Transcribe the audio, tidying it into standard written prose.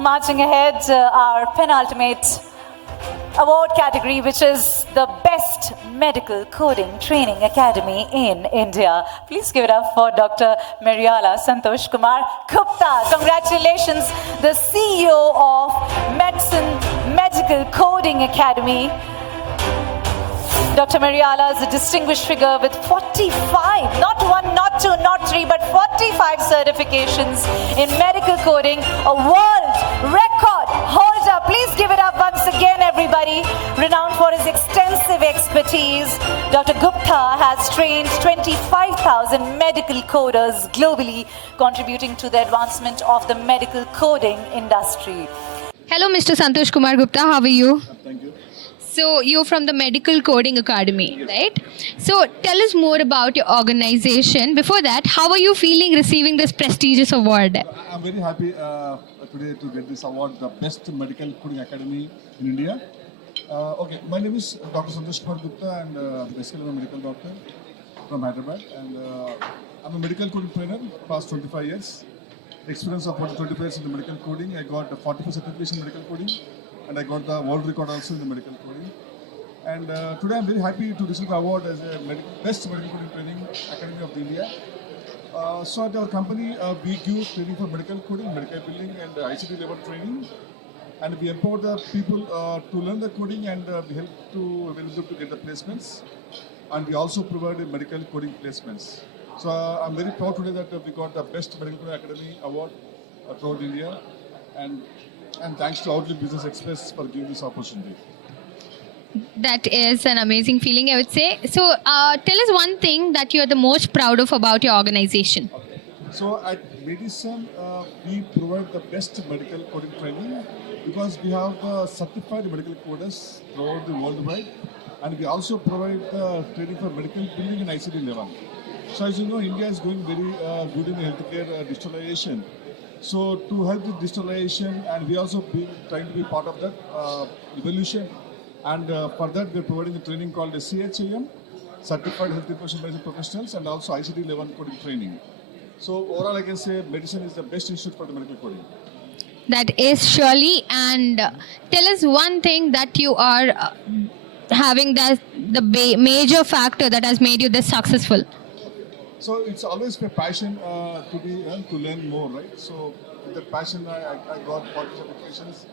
marching ahead, our penultimate award category, which is the Best Medical Coding Training Academy in India. Please give it up for Dr. Mariala Santosh Kumar Gupta. Congratulations, the CEO of Medesun Medical Coding Academy. Dr. Mariala is a distinguished figure with 45, not one, not two, not three, but 45 certifications in medical coding, a world record holder. Please give it up once again, everybody. Renowned for his extensive expertise, Dr. Gupta has trained 25,000 medical coders globally, contributing to the advancement of the medical coding industry. Hello, Mr. Santosh Kumar Gupta. How are you? Thank you. So, you're from the Medical Coding Academy, right? So, tell us more about your organization. Before that, how are you feeling receiving this prestigious award? I'm very happy today to get this award, the Best Medical Coding Academy in India. Okay, my name is Dr. Santosh Kumar Gupta, and basically I'm a medical doctor from Hyderabad, and I'm a medical coding trainer past 25 years. Experience of 25 years in the medical coding. I got 44 certification in medical coding, and I got the world record also in the medical coding. And today I'm very happy to receive the award as a Best Medical Coding Training Academy of India. So at our company, we give training for medical coding, medical billing, and ICT level training. And we empower the people to learn the coding, and we help to get the placements. And we also provide medical coding placements. So I'm very proud today that we got the Best Medical Coding Academy award throughout India. And thanks to Outlook Business Express for giving this opportunity. That is an amazing feeling, I would say. So, tell us one thing that you are the most proud of about your organization. Okay. So at Medesun, we provide the best medical coding training because we have certified medical coders throughout the worldwide, and we also provide training for medical billing and ICD level. So as you know, India is going very good in healthcare digitalization. So to help with digitalization, and we also trying to be part of that evolution. And for that, we're providing a training called the CHIM, Certified Health Information Management Professionals, and also ICD level coding training. So overall, I can say Medesun is the best institute for the medical coding. That is surely. And tell us one thing that you are having that the major factor that has made you this successful. So it's always my passion to learn more, right? So with that passion, I got 40 certifications.